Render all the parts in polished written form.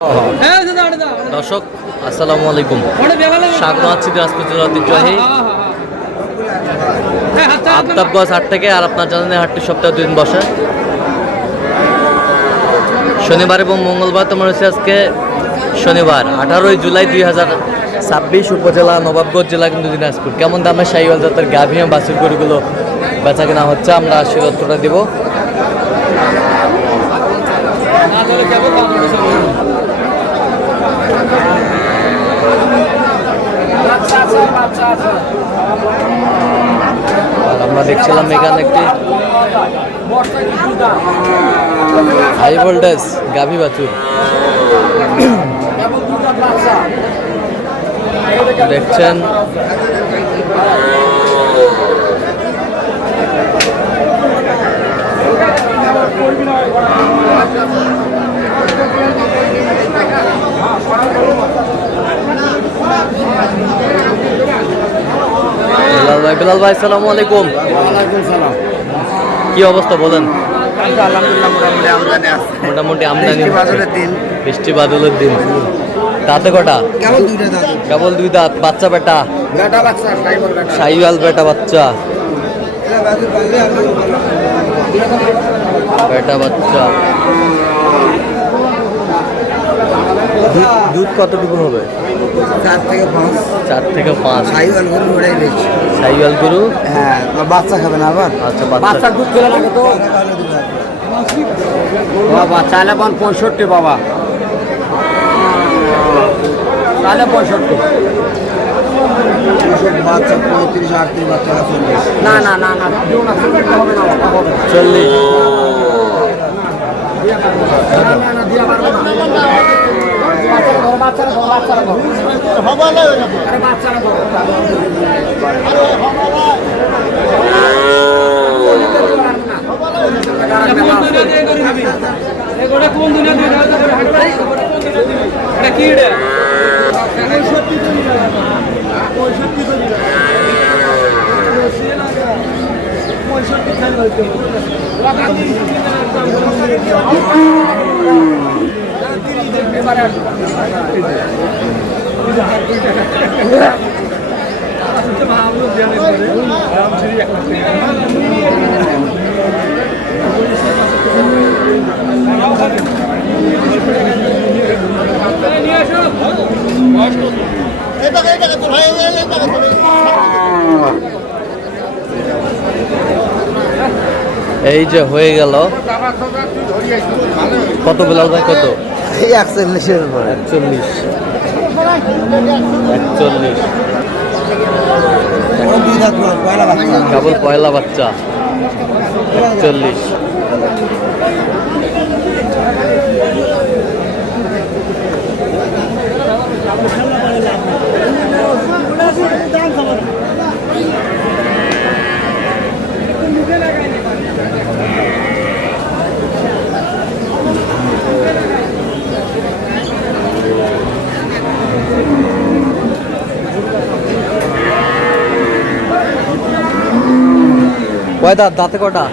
দর্শক আসসালামু আলাইকুম, স্বাগত আছি দিনাজপুর জেলার ঐতিহ্যবাহী আফতাবগঞ্জ হাট থেকে। আর আপনার জানেন হাটটি সপ্তাহে 2 দিন বসে, শনিবার এবং মঙ্গলবার। তোমার হচ্ছে আজকে শনিবার 18 জুলাই 2026, উপজেলা নবাবগঞ্জ জেলা কিন্তু দিনাজপুর। কেমন দামে শাহিওয়াল জাতের গাভী এবং বাছুর গরুগুলো বেচা কেনা হচ্ছে আমরা সেই তথ্যটা দিব। আর আমরা দেখছিলাম এখানে একটি হাই ভোল্টেজ গাভী বাছুর দেখছেন। বিলাল ভাই আসসালামু আলাইকুম। কি অবস্থা বলেন? মোটামুটি আমদানি, বৃষ্টি বাদলের দিন। তাতে কটা? কেবল 2 দাঁত। বাচ্চা বেটা? শাহিওয়াল বেটা বাচ্চা, বেটা বাচ্চা। দুধ কতটুকু হবে? 4 থেকে 5। শাহিওয়াল গরু ওটাই বেশি। শাহিওয়াল গরু, হ্যাঁ, বাচ্চা খাবে না আবার। আচ্ছা, বাচ্চার দুধ খেলে লাগে তো বাবা। চাইলে 65 বাবা, চাইলে 65। বাচ্চা 35, 38 বাচ্চা 40। না না না না, 40। এই যে হয়ে গেল। কত বিলাল ভাই? কত? 41-এর উপরে। 41। কেবল পয়লা বাচ্চা। 41। কয় দাঁত? দাঁতে কটা?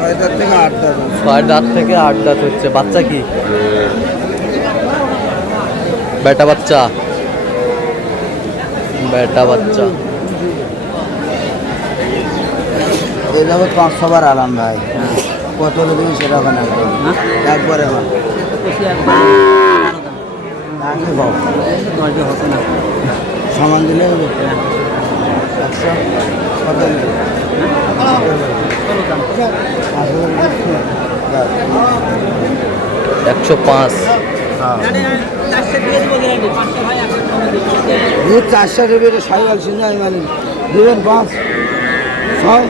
6 দাঁত থেকে 8 দাঁত। 6 দাঁত থেকে 8 দাঁত হচ্ছে। বাচ্চা কি? বেটা বাচ্চা, বেটা বাচ্চা। এই যাবো 500 বার আলাম ভাই। কত লোক সেটা ওখানে একবারে সমান দিলে 105। 400 টাকা শাহিওয়াল সিন্ধাই মানে দেবেন 5, 6,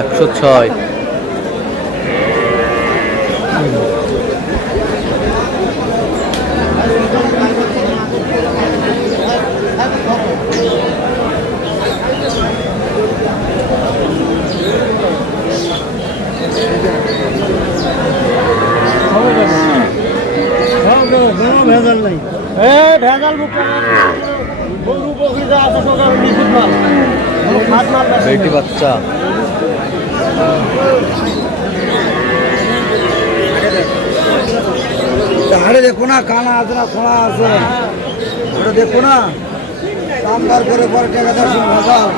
106। ভেজাল নাই, ভেজাল মুক্ত গরু বকরি যা আছে সব নিখুঁত মাল। বেটি বাচ্চা আরে দেখো না, কানা আছে না, খোলা আছে, ওটা দেখো না, দামদার করে পরে টাকা দেওয়া ভাষাও।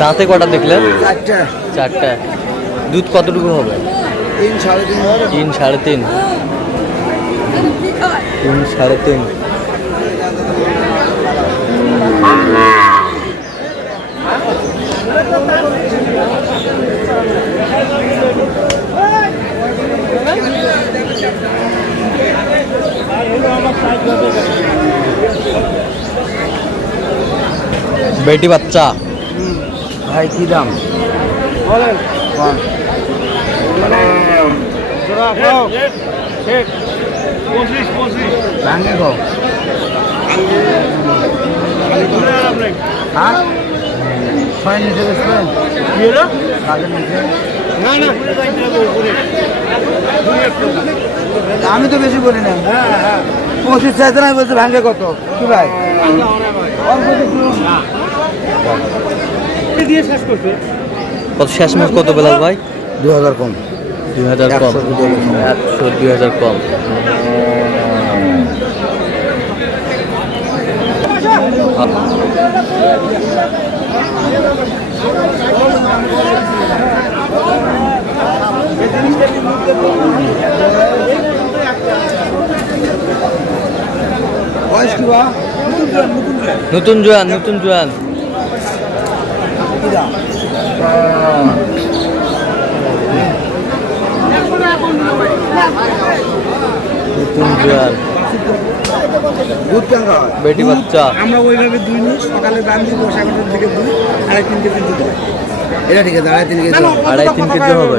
দাঁতে কটা দেখলেন? চারটে। চারটা। দুধ কতটুকু হবে? 3 সাড়ে 3 হবে। 3 সাড়ে 3। 3 সাড়ে 3। বেটি বাচ্চা ভাই কি দাম বলেন? ভাঙে গো। হ্যাঁ, 6 নিচে বেসবেন? কাজের নিচে আমি তো বেশি বলি না। 25 চাইতে না, বলছে ভাঙে কত কি ভাই? কত শেষ মাস কত বেলাল ভাই? 2000 কম। 2000 কম। 100 2000 কম। বয়স কি বা? নতুন জোয়ান, নতুন জোয়ান। নতুন জোয়ান। দুধ কেন হয়? বেটি বাচ্চা। আমরা ওইভাবে দুই নিই, সকালে দাম দিই 10 11টার দিকে দুই, 2.5 কেজি দুধ হয়। এটা ঠিক আছে, 2.5 কেজি। 2.5 কেজি হবে।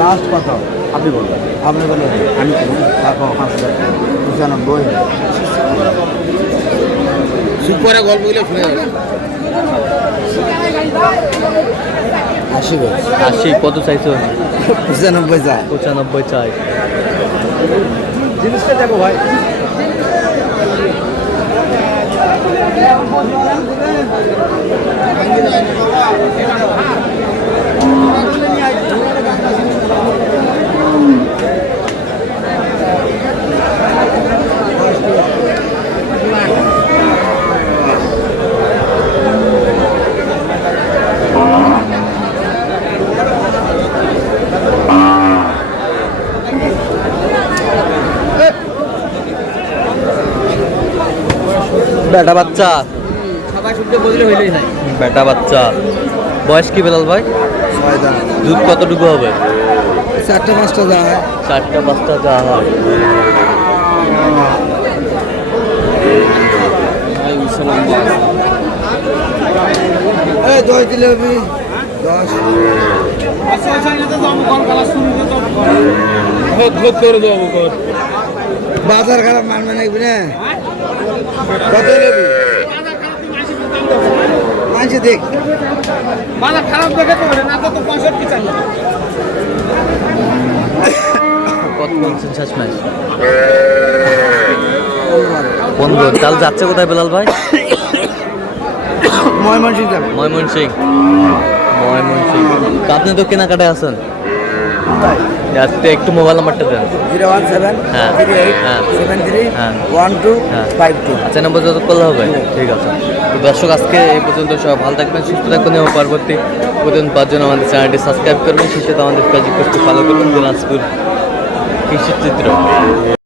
লাস্ট কত আপনি বলবেন? আপনি বলবেন, আমি তারপর 95। সুপরে গল্পগুলো শুনে যাবে। 80 বল। 80 কত চাইছো? 95 যায়। 95 চাই। জিনিসটা দেখো ভাই। বেটা বাচ্চা। সবাই শুনতে বললে হইলেই নাই। বেটা বাচ্চা। বয়স কি বেলাল ভাই? 6 দাম। দুধ কতটুকু হবে? 4টা 5টা যায়। 4টা 5টা যা হয়। এই 10 দিলে হবে 10। বাজার খারাপ মানবে নাকি না? কত নেবি? মানছে দেখ। বাজার খারাপ দেখে তো না, তো 65 চাই। কত বলছেন শেষ মাস? 15। তাহলে যাচ্ছে কোথায় বেলাল ভাই? ময়মনসিংহ যাবে। ময়মনসিংহ। ময়মনসিংহ। তো আপনি তো কেনাকাটায় আছেন, আজকে একটু মোবাইল নাম্বারটা দেন। 017 হ্যাঁ 38 হ্যাঁ 73 হ্যাঁ 1252। আচ্ছা, নম্বর যত করলে হবে। ঠিক আছে। তো দর্শক, আজকে এই পর্যন্ত সবাই ভালো থাকবেন, সুস্থ থাকবেন এবং পরবর্তী পর্যন্ত পাওয়ার জন্য আমাদের চ্যানেলটি সাবস্ক্রাইব করবেন, সেই সাথে আমাদের ফেসবুক পেজটি ফলো করবেন। দিনাজপুর কৃষি চিত্র।